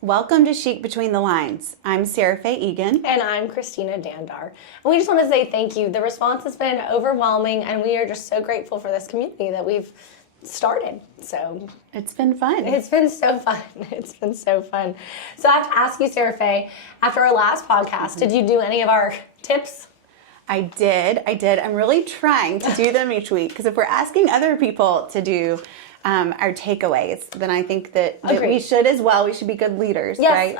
Welcome to Chic Between the Lines. I'm Sara Fay Egan. And I'm Christina Dandar. And we just want to say thank you. The response has been overwhelming, and we are just so grateful for this community that we've started. So it's been fun. It's been so fun. It's been so fun. So I have to ask you, Sara Fay, after our last podcast, did you do any of our tips? I did. I'm really trying to do them each week, because if we're asking other people to do our takeaways, then I think that we should as well. We should be good leaders, yes, right?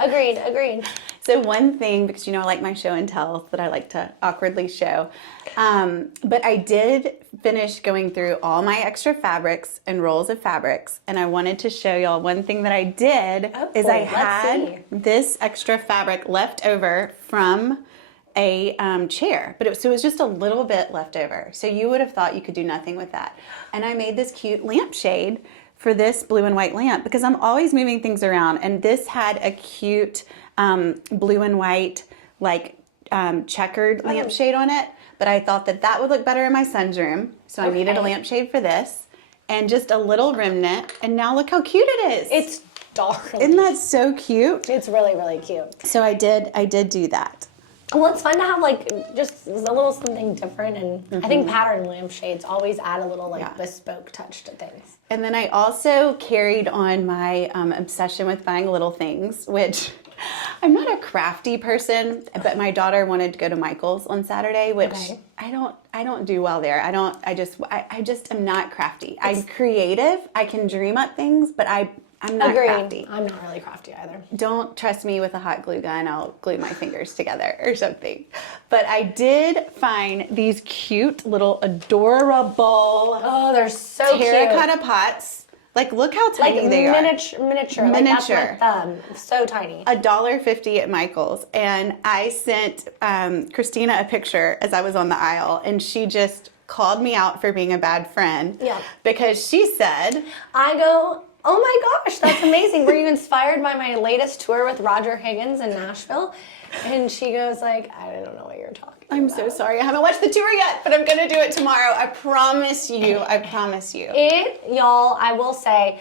Agreed. So one thing, because I like my show and tell that I like to awkwardly show, but I did finish going through all my extra fabrics and rolls of fabrics, and I wanted to show y'all one thing that I did is I had this extra fabric left over from a chair, but it was just a little bit left over. So you would have thought you could do nothing with that. And I made this cute lampshade for this blue and white lamp, because I'm always moving things around. And this had a cute blue and white, checkered lampshade on it. But I thought that would look better in my son's room. So I needed a lampshade for this and just a little remnant. And now look how cute it is. It's darling. Isn't that so cute? It's really, really cute. So I did do that. Well, it's fun to have just a little something different, and I think pattern lampshades always add a little bespoke touch to things. And then I also carried on my obsession with buying little things, which I'm not a crafty person, but my daughter wanted to go to Michael's on Saturday, which I don't do well there. I just am not crafty. I'm creative. I can dream up things, but I'm not crafty. I'm not really crafty either. Don't trust me with a hot glue gun. I'll glue my fingers together or something. But I did find these cute little adorable they're so terracotta pots. Look how tiny they are. Miniature. Like that's my thumb. So tiny. $1.50 at Michael's. And I sent Christina a picture as I was on the aisle, and she just called me out for being a bad friend. Yeah. Because she said, oh my gosh, that's amazing. Were you inspired by my latest tour with Roger Higgins in Nashville? And she goes I don't know what you're talking about. I'm so sorry. I haven't watched the tour yet, but I'm going to do it tomorrow. I promise you. Y'all, I will say,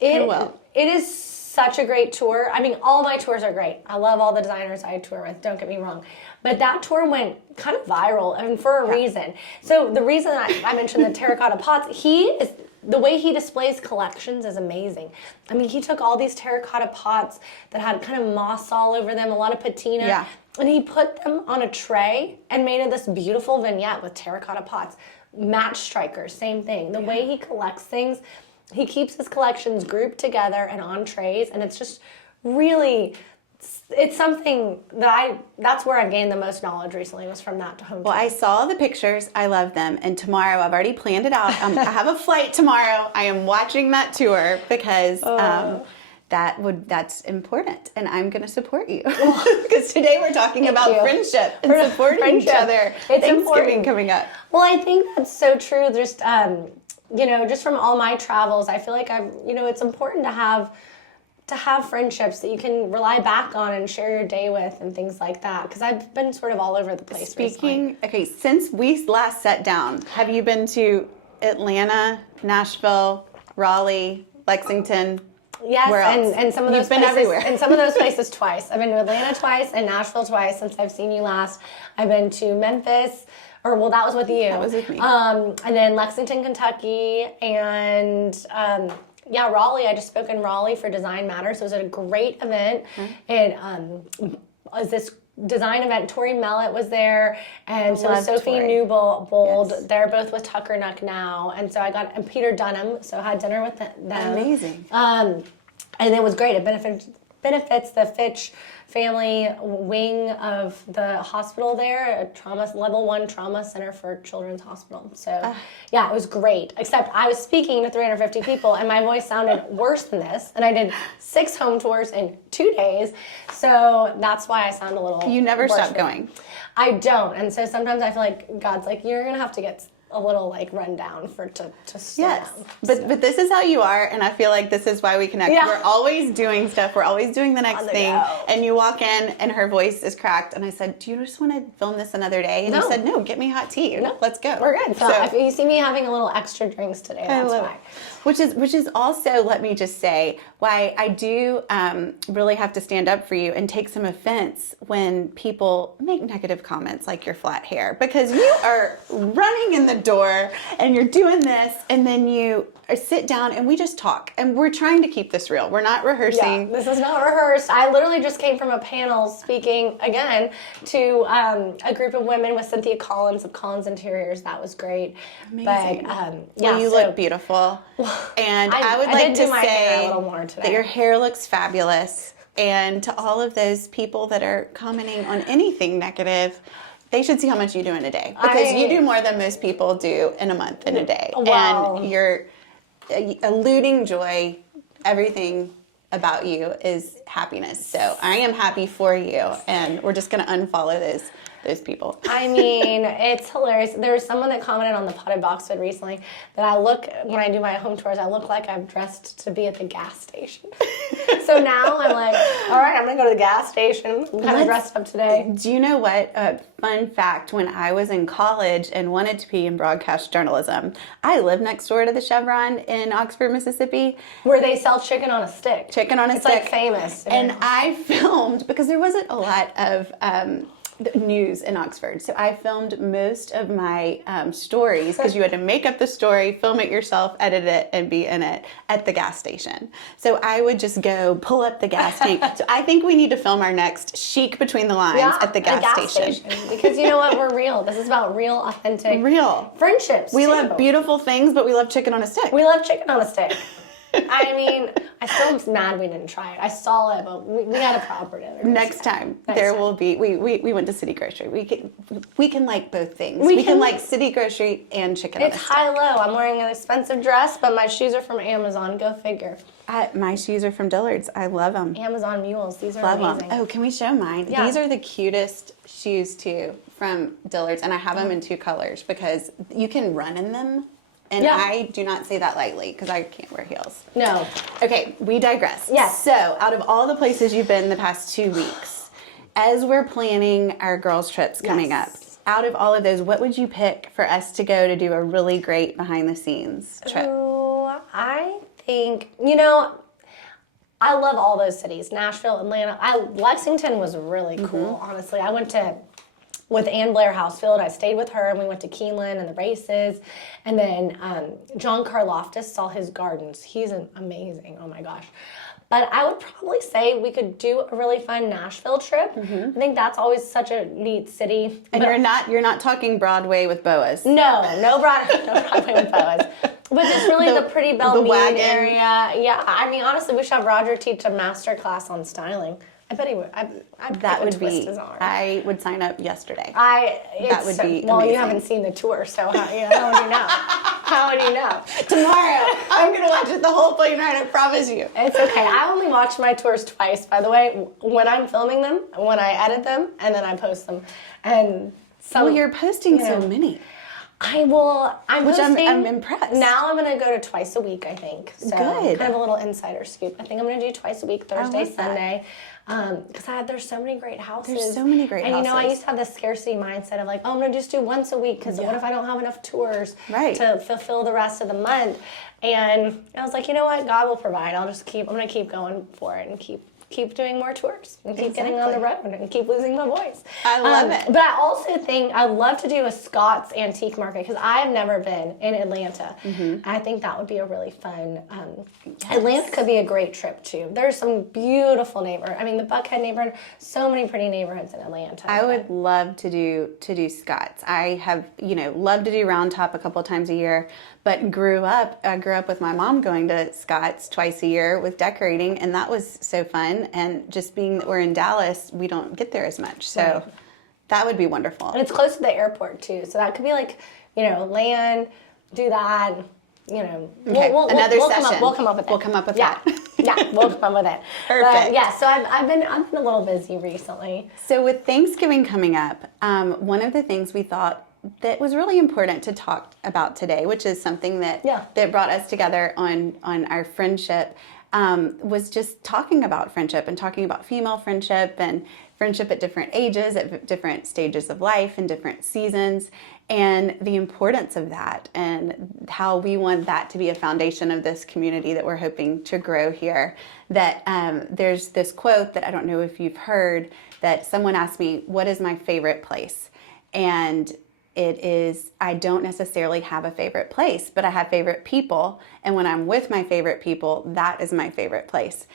it is such a great tour. I mean, all my tours are great. I love all the designers I tour with, don't get me wrong. But that tour went kind of viral, and for a reason. So the reason I mentioned the terracotta pots, the way he displays collections is amazing. I mean, he took all these terracotta pots that had kind of moss all over them, a lot of patina, and he put them on a tray and made this beautiful vignette with terracotta pots. Match strikers, same thing. The way he collects things, he keeps his collections grouped together and on trays, and it's just really... It's something that's where I gained the most knowledge recently, was from that home tour. Well, I saw the pictures. I love them. And tomorrow, I've already planned it out. I have a flight tomorrow. I am watching that tour because that's important. And I'm going to support you. Because today we're talking about friendship and supporting each other. It's Thanksgiving important. Coming up. Well, I think that's so true. Just, just from all my travels, I feel like it's important to have friendships that you can rely back on and share your day with and things like that, because I've been sort of all over the place recently. Since we last sat down, have you been to Atlanta, Nashville, Raleigh, Lexington? Yes, where else? And some of those You've been everywhere. And some of those places twice. I've been to Atlanta twice and Nashville twice since I've seen you last. I've been to Memphis, that was with you. That was with me. And then Lexington, Kentucky, and Raleigh. I just spoke in Raleigh for Design Matters. It was a great event. It was this design event. Tori Mellett was there, and so was Sophie Newbold. Yes. They're both with Tucker Nuck now, and so and Peter Dunham. So I had dinner with them. Amazing. And it was great. It benefits the Fitch family wing of the hospital there, a level 1 trauma center for Children's Hospital. So it was great. Except I was speaking to 350 people, and my voice sounded worse than this. And I did 6 home tours in 2 days. So that's why I sound a little. You never stop going. I don't. And so sometimes I feel like God's like, you're gonna have to get a little run down to slow down. But this is how you are, and I feel like this is why we connect. Yeah. We're always doing stuff. We're always doing the next thing. And you walk in, and her voice is cracked, and I said, do you just want to film this another day? And you said, no, get me hot tea. No, let's go. We're good. So if you see me having a little extra drinks today, that's why. Which is also, let me just say, why I do really have to stand up for you and take some offense when people make negative comments like your flat hair, because you are running in the door and you're doing this, and then you sit down and we just talk, and we're trying to keep this real. We're not rehearsing. Yeah, this is not rehearsed. I literally just came from a panel speaking again to a group of women with Cynthia Collins of Collins Interiors. That was great. Amazing. But well, you look beautiful, and I would like to say that your hair looks fabulous. And to all of those people that are commenting on anything negative, they should see how much you do in a day, because you do more than most people do in a month, in a day. Wow. And you're eluding joy. Everything about you is happiness. So I am happy for you, and we're just going to unfollow those people. I mean, it's hilarious. There was someone that commented on the Potted Boxwood recently that I look, when I do my home tours, I look like I'm dressed to be at the gas station. So now I'm like, all right, I'm going to go to the gas station. I'm kind of dressed up today. Do you know what? Fun fact, when I was in college and wanted to be in broadcast journalism, I lived next door to the Chevron in Oxford, Mississippi. Where they sell chicken on a stick. Chicken on a stick. It's like famous. And I filmed, because there wasn't a lot of news in Oxford. So I filmed most of my stories, because you had to make up the story, film it yourself, edit it, and be in it at the gas station. So I would just go pull up the gas tank. So I think we need to film our next Chic Between the Lines at the gas station. Because you know what? We're real. This is about real, authentic friendships. We love beautiful things, but we love chicken on a stick. We love chicken on a stick. I mean, I still am mad we didn't try it. I saw it, but we got a proper dinner. Next time there will be. We went to City Grocery. We can like both things. We can like City Grocery and chicken on a stick. It's high-low. I'm wearing an expensive dress, but my shoes are from Amazon. Go figure. My shoes are from Dillard's. I love them. Amazon mules. These are amazing. Oh, can we show mine? Yeah. These are the cutest shoes too from Dillard's, and I have them in 2 colors because you can run in them. And I do not say that lightly, because I can't wear heels. No. Okay, we digress. Yes. So, out of all the places you've been the past 2 weeks, as we're planning our girls' trips coming up, out of all of those, what would you pick for us to go to do a really great behind-the-scenes trip? Oh, I think, I love all those cities. Nashville, Atlanta. Lexington was really cool, honestly. I went with Ann Blair Housefield. I stayed with her, and we went to Keeneland and the races. And then John Karloftis saw his gardens. He's amazing. Oh my gosh. But I would probably say we could do a really fun Nashville trip. I think that's always such a neat city. And you're not talking Broadway with boas. No Broadway with boas. But just really the pretty Belle Meade area. Yeah, I mean, honestly, we should have Roger teach a master class on styling. I bet he would. That would be. I would sign up yesterday. That would be. Well, amazing. You haven't seen the tour, so how would you know? How would you know? Tomorrow, I'm gonna watch it the whole plane ride. I promise you. It's okay. I only watch my tours twice, by the way. When I'm filming them, when I edit them, and then I post them. And you're posting so many. I'm impressed. Now I'm going to go to twice a week, I think. So good. Kind of a little insider scoop. I think I'm going to do twice a week, Thursday, Sunday. Because there's so many great houses. There's so many great houses. And I used to have this scarcity mindset of like, I'm going to just do once a week, because what if I don't have enough tours to fulfill the rest of the month? And I was like, you know what? God will provide. I'm going to keep going for it and keep doing more tours and keep getting on the road and keep losing my voice. I love it. But I also think I'd love to do a Scott's Antique Market, because I have never been in Atlanta. I think that would be a really fun. Atlanta could be a great trip too. There's some beautiful neighborhoods. I mean, the Buckhead neighborhood, so many pretty neighborhoods in Atlanta. I would love to do Scott's. I have loved to do Round Top a couple times a year, but grew up with my mom going to Scott's twice a year with decorating, and that was so fun. And just being that we're in Dallas, we don't get there as much. So that would be wonderful. And it's close to the airport too. So that could be like, land, do that, Okay. We'll session. We'll come up with that. We'll come up with that. Yeah, we'll come up with it. Perfect. So I've been a little busy recently. So with Thanksgiving coming up, one of the things we thought that was really important to talk about today, which is something that brought us together on our friendship, was just talking about friendship and talking about female friendship and friendship at different ages, at different stages of life and different seasons, and the importance of that and how we want that to be a foundation of this community that we're hoping to grow here. That there's this quote that I don't know if you've heard, that someone asked me, what is my favorite place? And it is, I don't necessarily have a favorite place, but I have favorite people. And when I'm with my favorite people, that is my favorite place.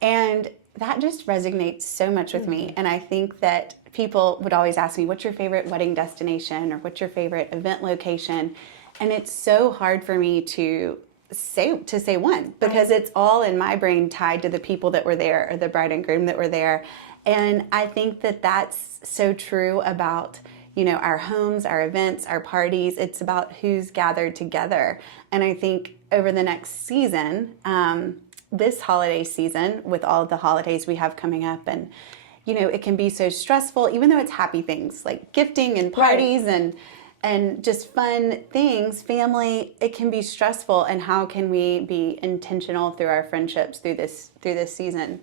And that just resonates so much with me. And I think that people would always ask me, what's your favorite wedding destination, or what's your favorite event location? And it's so hard for me to say one, because it's all in my brain tied to the people that were there, or the bride and groom that were there. And I think that that's so true about, you know, our homes, our events, our parties. It's about who's gathered together. And I think over the next season, this holiday season, with all of the holidays we have coming up, and, you know, it can be so stressful, even though it's happy things like gifting and parties and just fun things, family, it can be stressful. And how can we be intentional through our friendships through this season?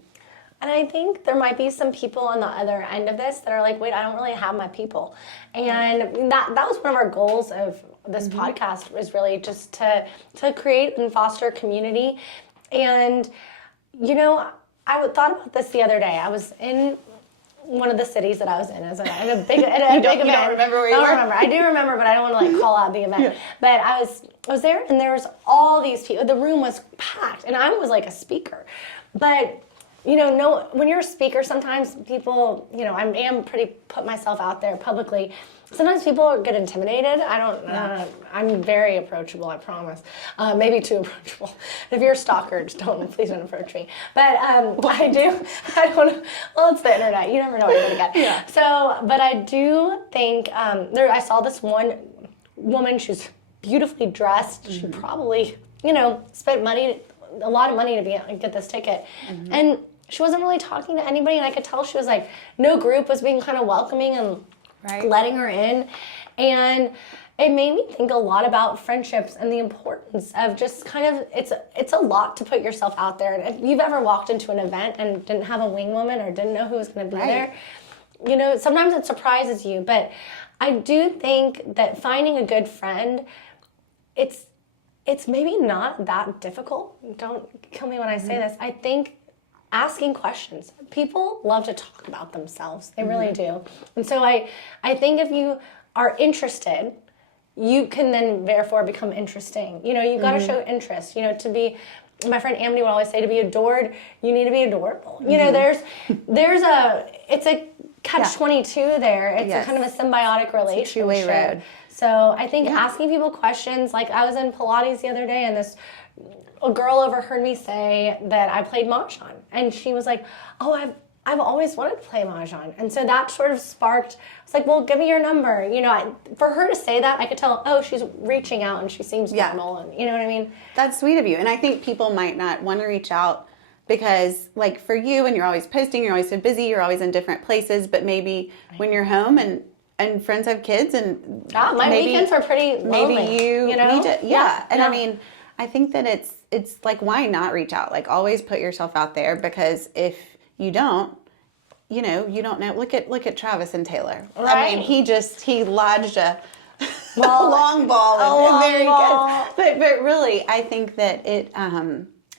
And I think there might be some people on the other end of this that are like, wait, I don't really have my people. And that was one of our goals of this podcast, was really just to create and foster community. And, you know, I thought about this the other day. I was in one of the cities that I was in as a big event. You don't remember where you were? I don't remember. I do remember, but I don't want to like call out the event. Yeah. But I was there, and there was all these people. The room was packed, and I was like a speaker. But you know, when you're a speaker, sometimes people, you know, I am pretty put myself out there publicly. Sometimes people get intimidated. I'm very approachable, I promise. Maybe too approachable. If you're a stalker, please don't approach me. But I don't know. Well, it's the internet. You never know what you're going to get. Yeah. So, but I do think, I saw this one woman, she's beautifully dressed. She probably, you know, spent a lot of money to get this ticket. And she wasn't really talking to anybody, and I could tell she was like, no group was being kind of welcoming and letting her in. And it made me think a lot about friendships and the importance of just kind of, it's a lot to put yourself out there. And if you've ever walked into an event and didn't have a wing woman or didn't know who was going to be there, you know, sometimes it surprises you. But I do think that finding a good friend, it's maybe not that difficult. Don't kill me when I say this. I think asking questions. People love to talk about themselves. They really do. And so I think if you are interested, you can then therefore become interesting. You know, you've got to show interest. You know, my friend Amity would always say, to be adored, you need to be adorable. You know, it's a catch-22 there. It's a kind of a symbiotic relationship. It's a two-way road. So I think asking people questions, like I was in Pilates the other day, and a girl overheard me say that I played Mahjong, and she was like, oh, I've always wanted to play Mahjong. And so that sort of sparked, I was like, well, give me your number. You know, for her to say that, I could tell, oh, she's reaching out and she seems normal, and you know what I mean? That's sweet of you. And I think people might not want to reach out because, like, for you, and you're always posting, you're always so busy, you're always in different places, but maybe when you're home and friends have kids, and my weekends are pretty lonely. Maybe you know? Need to, and I mean, I think that it's like, why not reach out? Like, always put yourself out there, because if you don't, you know, you don't know. Look at Travis and Taylor. Right. I mean, he lodged a long ball, and very good. But really, I think that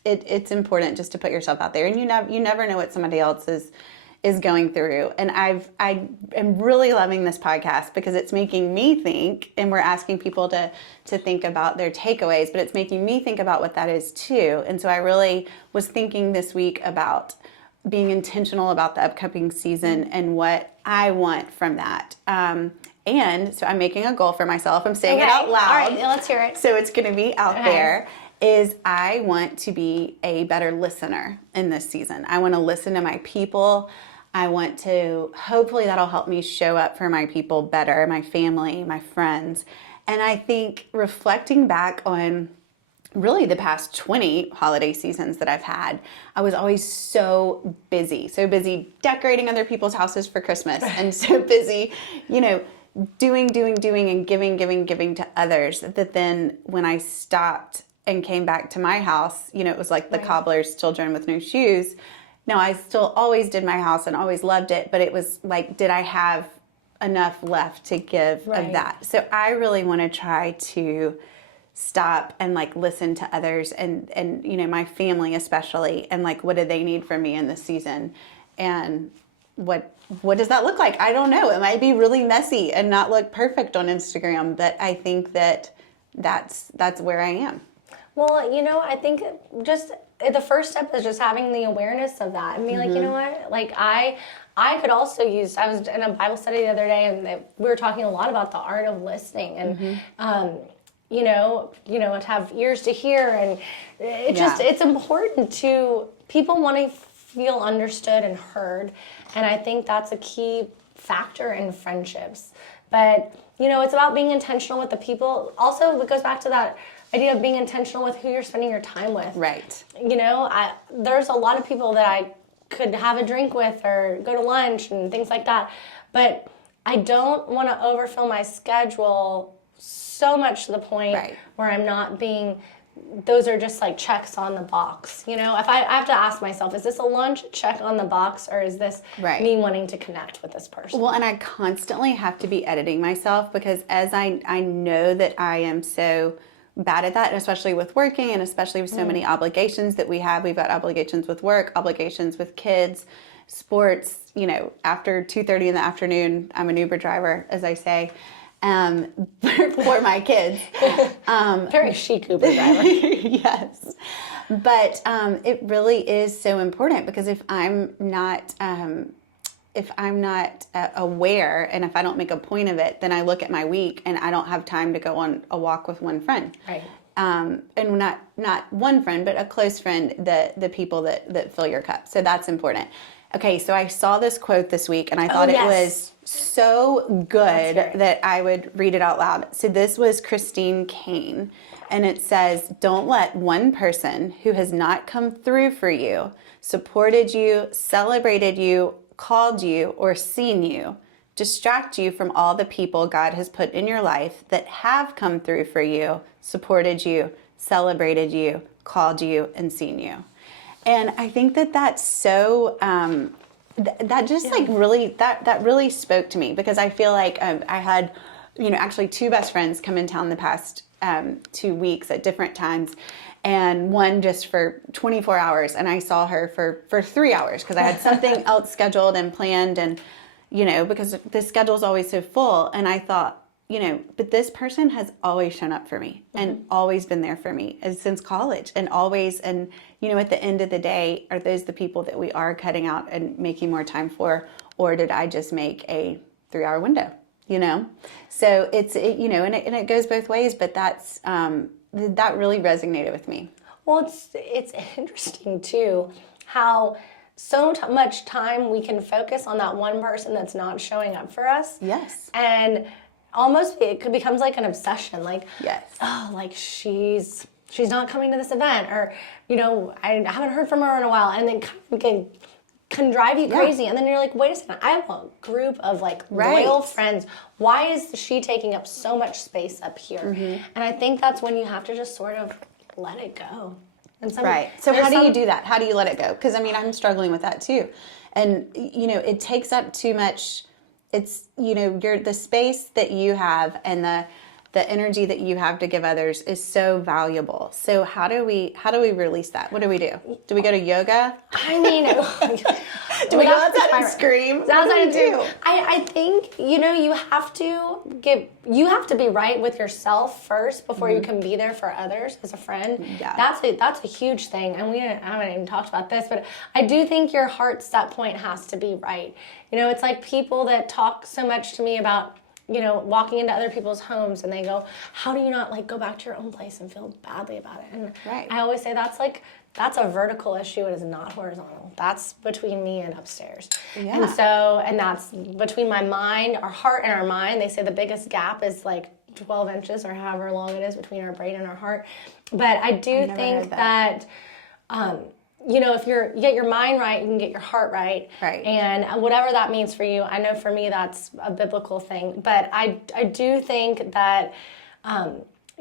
it's important just to put yourself out there, and you never know what somebody else is going through. And I am really loving this podcast, because it's making me think, and we're asking people to think about their takeaways, but it's making me think about what that is too. And so I really was thinking this week about being intentional about the upcoming season and what I want from that. And so I'm making a goal for myself. I'm saying it out loud. All right, let's hear it. So it's going to be out there. Is I want to be a better listener in this season. I want to listen to my people. I want to, hopefully that'll help me show up for my people better, my family, my friends. And I think reflecting back on really the past 20 holiday seasons that I've had, I was always so busy decorating other people's houses for Christmas, and so busy, you know, doing and giving to others, that then when I stopped and came back to my house, it was like the cobbler's children with no shoes. Now, I still always did my house and always loved it, but it was like, did I have enough left to give of that? So I really want to try to stop and like listen to others and my family especially, and like, what do they need from me in this season? And what does that look like? I don't know. It might be really messy and not look perfect on Instagram, but I think that's where I am. Well, I think just the first step is just having the awareness of that and being like, you know what, like I could also use, I was in a Bible study the other day and we were talking a lot about the art of listening and, to have ears to hear, and it's important to, people want to feel understood and heard, and I think that's a key factor in friendships. But, it's about being intentional with the people. Also, it goes back to that idea of being intentional with who you're spending your time with. Right. There's a lot of people that I could have a drink with or go to lunch and things like that, but I don't want to overfill my schedule so much to the point where I'm not being, those are just like checks on the box. If I have to ask myself, is this a lunch check on the box, or is this me wanting to connect with this person? Well, and I constantly have to be editing myself, because as I know that I am so bad at that, and especially with working, and especially with so many obligations that we have. We've got obligations with work, obligations with kids, sports, after 2:30 in the afternoon, I'm an Uber driver, as I say, for my kids. Very chic Uber driver. Yes. But it really is so important, because if I'm not aware, and if I don't make a point of it, then I look at my week and I don't have time to go on a walk with one friend. Right. And not one friend, but a close friend, the people that fill your cup. So that's important. Okay, so I saw this quote this week, and I thought it was so good that I would read it out loud. So this was Christine Kane, and it says, "Don't let one person who has not come through for you, supported you, celebrated you, called you, or seen you distract you from all the people God has put in your life that have come through for you, supported you, celebrated you, called you, and seen you." And I think that's so, that just like really, that really spoke to me, because I feel like I had, actually two best friends come in town the past 2 weeks at different times. And one just for 24 hours, and I saw her for 3 hours, because I had something else scheduled and planned, and, because the schedule's always so full. And I thought, but this person has always shown up for me and always been there for me since college, and always, and, at the end of the day, are those the people that we are cutting out and making more time for, or did I just make a 3-hour window, So and it goes both ways, but that really resonated with me. Well, it's interesting too, how so much time we can focus on that one person that's not showing up for us. Yes. And almost it becomes like an obsession, like, yes, oh, like she's not coming to this event, or I haven't heard from her in a while, and then can drive you crazy. And then you're like, wait a second, I have a group of like loyal friends. Why is she taking up so much space up here? And I think that's when you have to just sort of let it go. And So how do you do that? How do you let it go? Because I'm struggling with that too. And it takes up too much. It's, the space that you have, and the energy that you have to give others is so valuable. So how do we release that? What do we do? Do we go to yoga? I mean, do we go outside and scream? I think, you have to be right with yourself first before you can be there for others as a friend. Yeah. That's a huge thing. And I haven't even talked about this, but I do think your heart set point has to be right. It's like people that talk so much to me about, walking into other people's homes, and they go, how do you not like go back to your own place and feel badly about it? And I always say that's a vertical issue. It is not horizontal. That's between me and upstairs. Yeah. And that's between my mind, our heart and our mind. They say the biggest gap is like 12 inches or however long it is between our brain and our heart. But I do think that if you get your mind right, you can get your heart right. Right. And whatever that means for you, I know for me that's a biblical thing. But I do think that,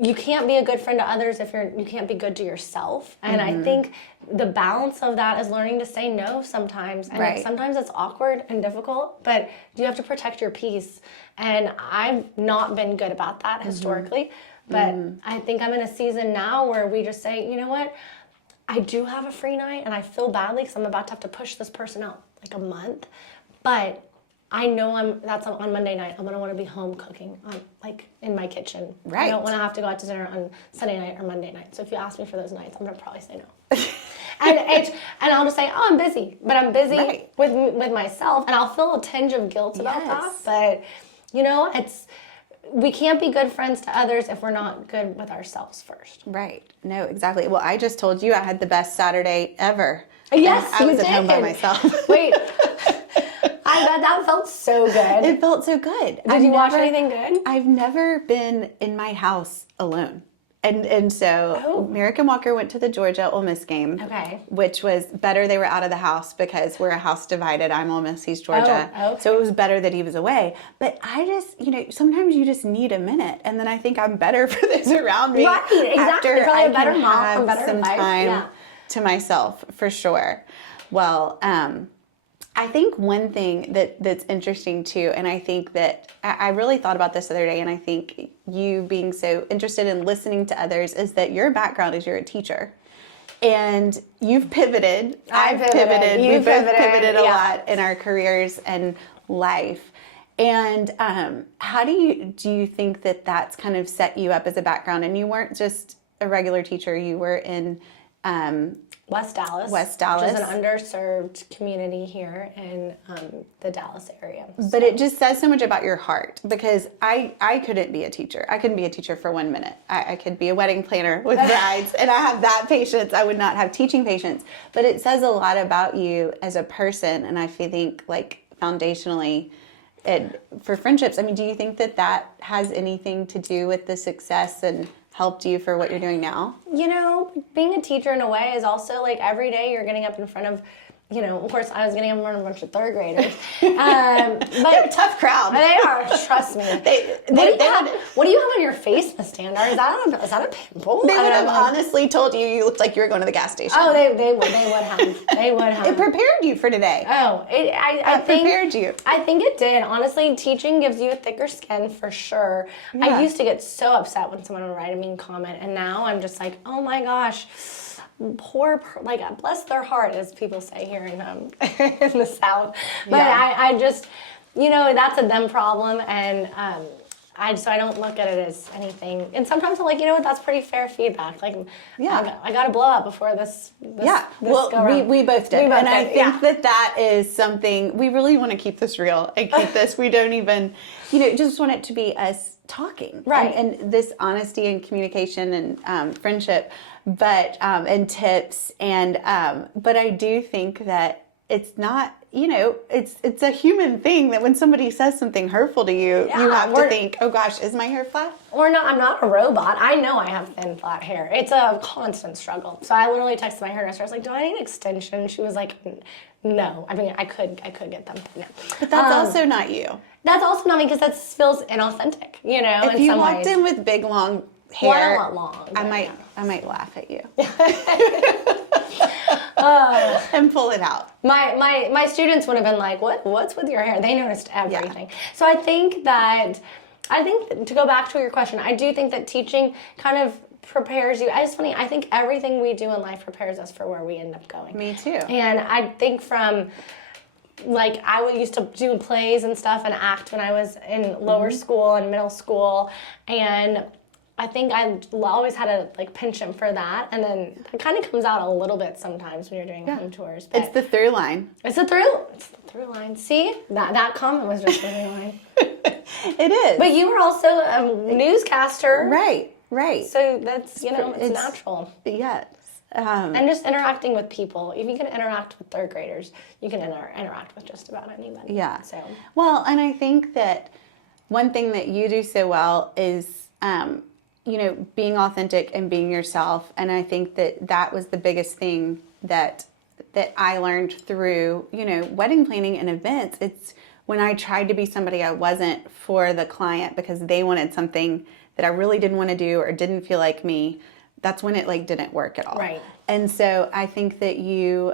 you can't be a good friend to others if you can't be good to yourself. And I think the balance of that is learning to say no sometimes. And sometimes it's awkward and difficult, but you have to protect your peace. And I've not been good about that historically. But I think I'm in a season now where we just say, you know what? I do have a free night and I feel badly because I'm about to have to push this person out like a month. But I know that's on Monday night. I'm going to want to be home cooking, like in my kitchen. Right. I don't want to have to go out to dinner on Sunday night or Monday night. So if you ask me for those nights, I'm going to probably say no. and I'll just say, oh, I'm busy. But I'm busy with myself. And I'll feel a tinge of guilt about that. But, you know, we can't be good friends to others if we're not good with ourselves first. Right. No, exactly. Well, I just told you I had the best Saturday ever. Yes, I was at home by myself. Wait. I bet that felt so good. It felt so good. Did you watch anything good? I've never been in my house alone. And so Merrick and Walker went to the Georgia Ole Miss game, which was better. They were out of the house because we're a house divided. I'm Ole Miss, he's Georgia. So it was better that he was away. But I just, you know, sometimes you just need a minute. And then I think I'm better for those around me. Right, exactly. After probably I a better can mom, have a better some life. time to myself, for sure. Well, I think one thing that's interesting too, and I think that I really thought about this the other day, and I think you being so interested in listening to others is that your background is you're a teacher. And you've pivoted. I've pivoted. We've both pivoted a lot in our careers and life. And how do you think that that's kind of set you up as a background? And you weren't just a regular teacher. You were in West Dallas. Which is an underserved community here in the Dallas area. But it just says so much about your heart, because I couldn't be a teacher. I couldn't be a teacher for 1 minute. I could be a wedding planner with brides, and I have that patience. I would not have teaching patience. But it says a lot about you as a person, and I think, like, foundationally, for friendships. I mean, do you think that has anything to do with the success and helped you for what you're doing now? You know, being a teacher in a way is also like every day you're getting up in front of, you know, of course I was getting up in front of a bunch of third graders. But they're a tough crowd. They are, trust me. What do you have on your face, Miss Dandar? Is that a pimple? They would have honestly told you looked like you were going to the gas station. Oh, they would have. They would have. It prepared you for today. Oh, I think prepared you. I think it did. Honestly, teaching gives you a thicker skin for sure. Yeah. I used to get so upset when someone would write a mean comment, and now I'm just like, oh my gosh. Bless their heart, as people say here in the South. But I just, you know, that's a them problem, and so I don't look at it as anything. And sometimes I'm like, you know what, that's pretty fair feedback. Like, I got to blow up before this well, we both did. I think that is something, we really want to keep this real and keep this, we don't even, you know, just want it to be us talking. Right. And this honesty and communication and friendship, but, and tips. And, but I do think that it's not, you know, it's a human thing that when somebody says something hurtful to you, you have to think, oh gosh, is my hair flat? Or no, I'm not a robot. I know I have thin, flat hair. It's a constant struggle. So I literally texted my hairdresser. I was like, do I need an extension? She was like, no. I mean, I could get them. No. But that's also not you. That's also not me, because that feels inauthentic, you know, if you walked in with big, long hair, well, I don't want long, I might laugh at you. And pull it out. My students would have been like, what's with your hair? They noticed everything. Yeah. So I think to go back to your question, I do think that teaching kind of prepares you. It's funny, I think everything we do in life prepares us for where we end up going. Me too. And I think from, like, I used to do plays and stuff and act when I was in lower school and middle school, and I think I always had a penchant for that, and then it kind of comes out a little bit sometimes when you're doing home tours. But it's the through line. It's the through line. See, that comment was just the through line. It is. But you were also a newscaster, right. So that's, you know, it's natural. Yes. And just interacting with people. If you can interact with third graders, you can interact with just about anybody. Yeah. So. Well, and I think that one thing that you do so well is, you know, being authentic and being yourself. And I think that was the biggest thing that I learned through, you know, wedding planning and events. It's when I tried to be somebody I wasn't for the client because they wanted something that I really didn't want to do or didn't feel like me, that's when it like didn't work at all. Right. And so I think that you,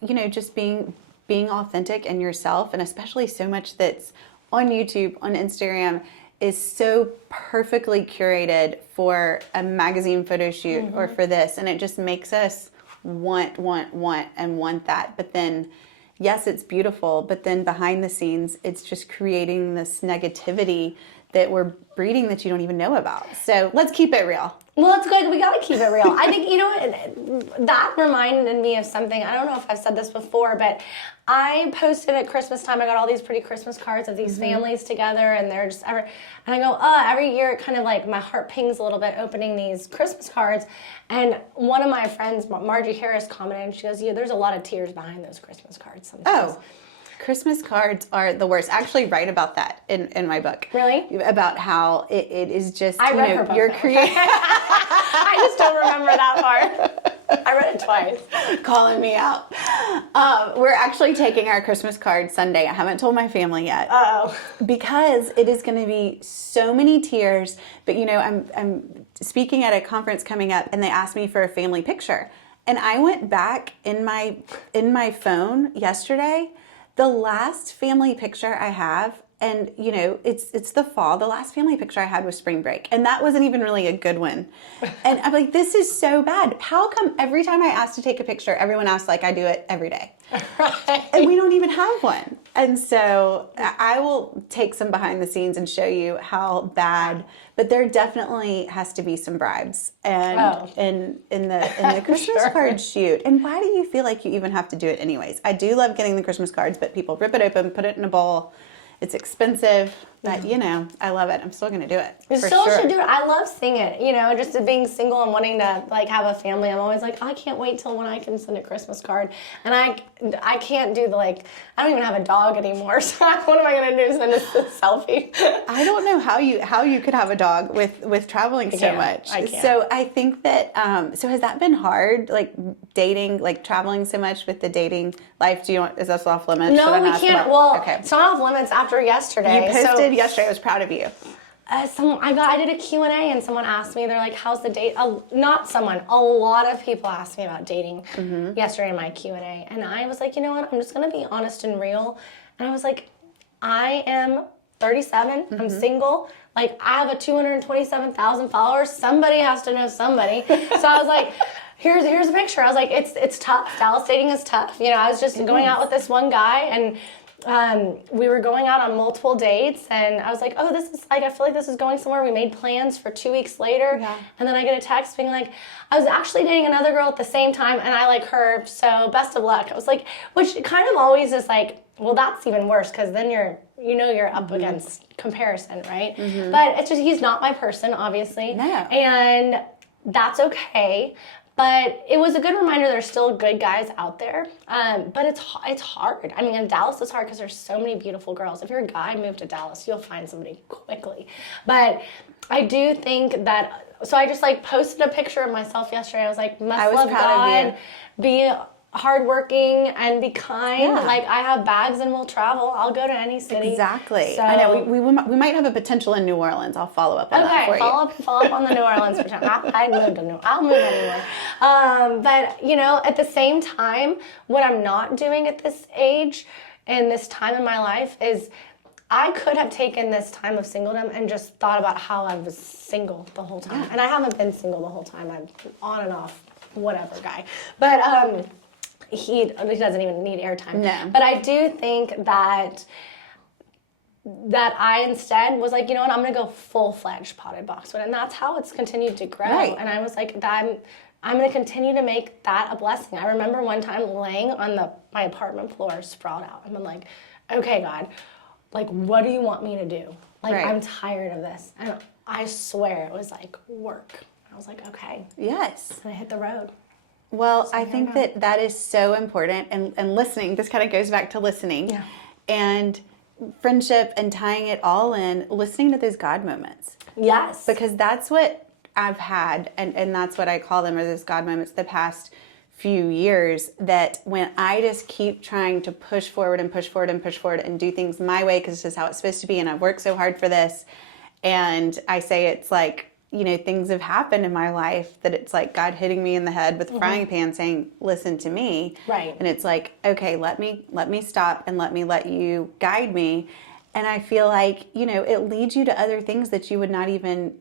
you know, just being authentic and yourself, and especially so much that's on YouTube, on Instagram, is so perfectly curated for a magazine photo shoot or for this. And it just makes us want that. But then, yes, it's beautiful, but then behind the scenes, it's just creating this negativity that we're breeding that you don't even know about. So let's keep it real. Well, it's good. We got to keep it real. I think, you know, that reminded me of something. I don't know if I've said this before, but I posted at Christmas time. I got all these pretty Christmas cards of these families together, and they're just and I go, every year it kind of like my heart pings a little bit opening these Christmas cards. And one of my friends, Margie Harris, commented, and she goes, yeah, there's a lot of tears behind those Christmas cards sometimes. Oh. Christmas cards are the worst. I actually write about that in my book. Really? About how it is just, I read her book, you're creating. I just don't remember that part. I read it twice. Calling me out. We're actually taking our Christmas card Sunday. I haven't told my family yet. Uh-oh. Because it is going to be so many tears. But, you know, I'm speaking at a conference coming up, and they asked me for a family picture. And I went back in my phone yesterday. The last family picture I have, and you know, it's the fall. The last family picture I had was spring break, and that wasn't even really a good one. And I'm like, this is so bad. How come every time I ask to take a picture, everyone asks like I do it every day? Right. And we don't even have one. And so I will take some behind the scenes and show you how bad. But there definitely has to be some bribes, and in the Christmas card shoot. And why do you feel like you even have to do it anyways? I do love getting the Christmas cards, but people rip it open, put it in a bowl. It's expensive, but you know, I love it. I'm still going to do it. You still should do it. I love seeing it. You know, just being single and wanting to like have a family. I'm always like, I can't wait till when I can send a Christmas card. And I can't do I don't even have a dog anymore. So what am I going to do? Send a selfie? I don't know how you could have a dog with traveling so much. I can't. So I think that so has that been hard? Like dating, like traveling so much with the dating life. Is that off limits? No, we can't. Well, okay. It's not off limits after yesterday. You posted yesterday. I was proud of you. I did a Q&A and someone asked me, they're like, how's the date? A lot of people asked me about dating yesterday in my Q&A. And I was like, you know what? I'm just going to be honest and real. And I was like, I am 37. I'm single. Like, I have 227,000 followers. Somebody has to know somebody. So I was like, here's a picture. I was like, it's tough. Dallas dating is tough. You know, I was just going out with this one guy, and we were going out on multiple dates, and I was like, oh, this is like, I feel like this is going somewhere. We made plans for 2 weeks later, and then I get a text being like, I was actually dating another girl at the same time, and I like her, so best of luck. I was like, which kind of always is like, well, that's even worse, because then you're up against comparison, right? But it's just, he's not my person, obviously. No. And that's okay. But it was a good reminder there's still good guys out there. But it's hard. I mean, in Dallas it's hard because there's so many beautiful girls. If you're a guy, move to Dallas. You'll find somebody quickly. But I do think that, so I just like posted a picture of myself yesterday. I was like, love God, be hardworking and be kind. Yeah. Like, I have bags and we'll travel. I'll go to any city. Exactly. So, I know we might have a potential in New Orleans. I'll follow up on that for you. Follow up on the New Orleans for time. I'll move anywhere. But you know, at the same time, what I'm not doing at this age and this time in my life is, I could have taken this time of singledom and just thought about how I was single the whole time. And I haven't been single the whole time. I'm on and off, whatever guy. But he doesn't even need airtime. No. But I do think that I instead was like, you know what, I'm going to go full-fledged potted boxwood. And that's how it's continued to grow. Right. And I was like, I'm going to continue to make that a blessing. I remember one time laying on my apartment floor, sprawled out. I'm like, okay, God, like, what do you want me to do? Like, I'm tired of this. And I swear it was like work. I was like, okay. Yes. And I hit the road. Well, I think that is so important, and listening, this kind of goes back to listening, and friendship and tying it all in, listening to those God moments. Yes. Because that's what I've had, and that's what I call them, are those God moments the past few years, that when I just keep trying to push forward and push forward and push forward and do things my way, because this is how it's supposed to be, and I've worked so hard for this, And I say it's like, you know, things have happened in my life that it's like God hitting me in the head with a frying pan saying, listen to me. Right. And it's like, okay, let me stop and let you guide me. And I feel like, you know, it leads you to other things that you would not even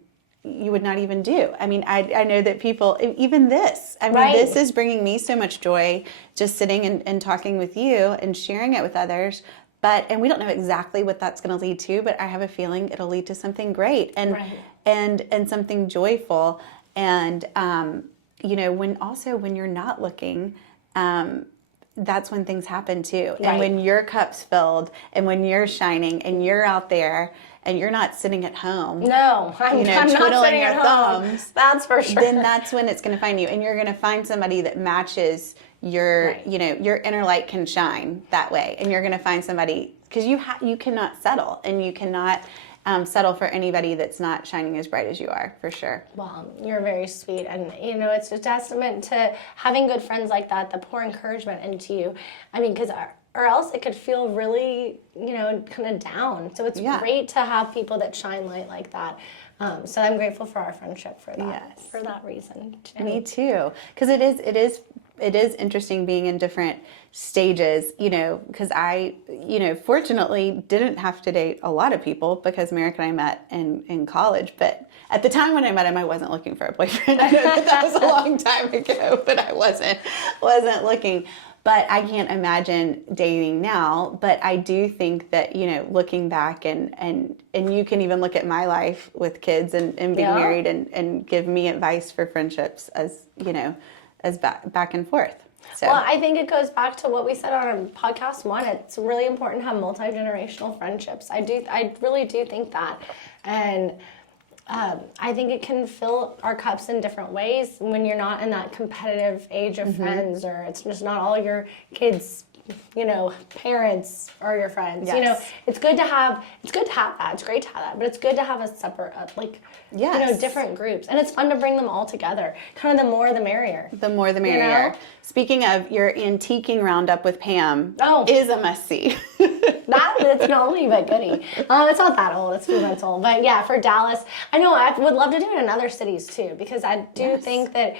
do. I mean, I know that people, even this, I mean, this is bringing me so much joy, just sitting and talking with you and sharing it with others. And we don't know exactly what that's going to lead to, but I have a feeling it'll lead to something great and something joyful. And, you know, when you're not looking, that's when things happen too. And when your cup's filled and when you're shining and you're out there and you're not sitting at home. No, I'm not sitting at home. Thumbs, that's for sure. Then that's when it's going to find you. And you're going to find somebody that matches your, you know, your inner light can shine that way. And you're going to find somebody, because you cannot settle, and you cannot settle for anybody that's not shining as bright as you are, for sure. Well, you're very sweet, and you know, it's a testament to having good friends like that pour encouragement into you. I mean, because or else it could feel really, you know, kind of down. So it's great to have people that shine light like that. So I'm grateful for our friendship for that, for that reason. Me too, because it is interesting being in different stages, you know, because I, you know, fortunately didn't have to date a lot of people because Merrick and I met in college. But at the time when I met him, I wasn't looking for a boyfriend. I know that was a long time ago, but I wasn't looking. But I can't imagine dating now. But I do think that, you know, looking back and you can even look at my life with kids and being married and give me advice for friendships as, you know, as back and forth. So. Well, I think it goes back to what we said on podcast 1. It's really important to have multi-generational friendships. I really do think that. And I think it can fill our cups in different ways when you're not in that competitive age of friends, or it's just not all your kids, you know, parents are your friends. You know, it's good to have that. It's great to have that, but it's good to have a separate, you know, different groups. And it's fun to bring them all together. Kind of the more the merrier. The more the merrier. You know? Speaking of, your antiquing roundup with Pam is a must-see. It's an oldie but goodie. It's not that old. It's 2 months old. But yeah, for Dallas, I know I would love to do it in other cities too, because I do think that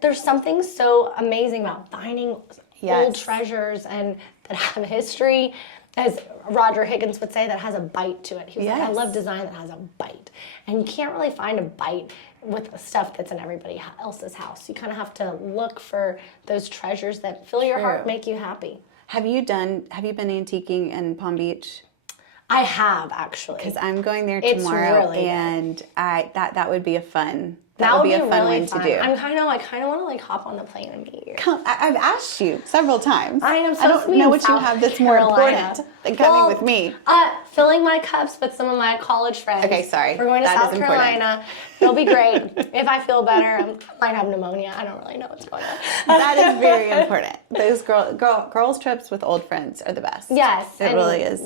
there's something so amazing about finding old treasures and that have history, as Roger Higgins would say, that has a bite to it. He was like, I love design that has a bite. And you can't really find a bite with stuff that's in everybody else's house. You kind of have to look for those treasures that fill your heart, make you happy. Have you been antiquing in Palm Beach? I have, actually. Because I'm going there tomorrow, really and that would be a fun. That would be a fun really one to do. I kind of want to hop on the plane and meet you. I've asked you several times. I am I don't know what you have that's more important than coming with me. Filling my cups with some of my college friends. Okay, sorry. We're going to South Carolina. It'll be great. If I feel better, I might have pneumonia. I don't really know what's going on. That is very important. Those girls trips with old friends are the best. Yes. It really is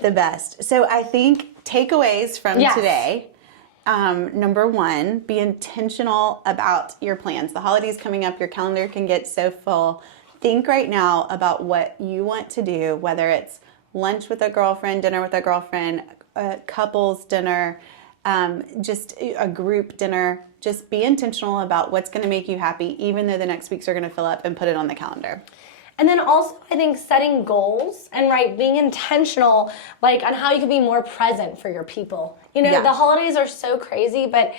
the best. So I think takeaways from today. Number 1, be intentional about your plans. The holidays coming up, your calendar can get so full. Think right now about what you want to do, whether it's lunch with a girlfriend, dinner with a girlfriend, a couples dinner, just a group dinner. Just be intentional about what's going to make you happy, even though the next weeks are going to fill up, and put it on the calendar. And then also, I think setting goals and being intentional, on how you can be more present for your people. You know, the holidays are so crazy, but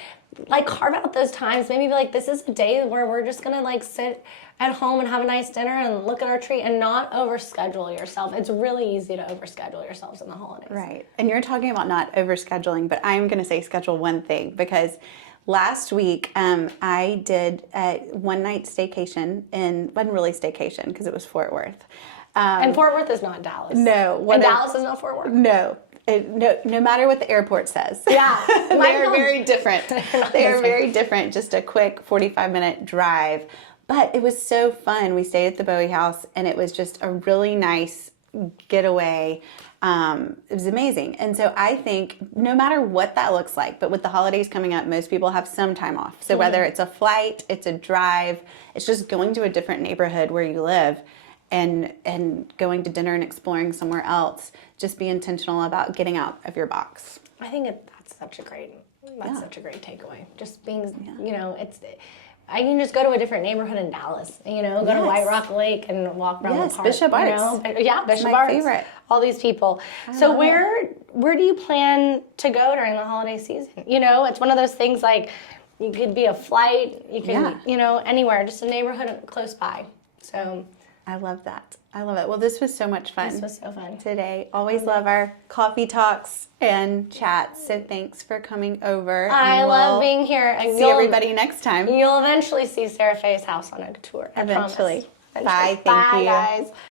carve out those times. Maybe be like, this is a day where we're just gonna sit at home and have a nice dinner and look at our tree, and not overschedule yourself. It's really easy to overschedule yourselves in the holidays. Right. And you're talking about not overscheduling, but I'm gonna say schedule one thing, because last week, I did a one-night staycation, and wasn't really staycation because it was Fort Worth. And Fort Worth is not Dallas. No. And Dallas is not Fort Worth? No. No matter what the airport says. Yeah. They're very different. They're very different. Just a quick 45-minute drive. But it was so fun. We stayed at the Bowie House, and it was just a really nice getaway. It was amazing. And so I think no matter what that looks like, but with the holidays coming up, most people have some time off. So whether it's a flight, it's a drive, it's just going to a different neighborhood where you live, and going to dinner and exploring somewhere else. Just be intentional about getting out of your box. I think that's such a great takeaway. Just being, you know, I can just go to a different neighborhood in Dallas, you know, go to White Rock Lake and walk around the park. Bishop Arts. You know? Yeah, Bishop my Arts. favorite. All these people. So where do you plan to go during the holiday season? You know, it's one of those things like you could be a flight, you could, you know, anywhere, just a neighborhood close by. So I love that. I love it. Well, this was so much fun. This was so fun. Today. Always love our coffee talks and chats. So thanks for coming over. I love being here. And see everybody next time. You'll eventually see Sara Fay's house on a tour. I Eventually. promise. Bye. Thank you. Bye, guys.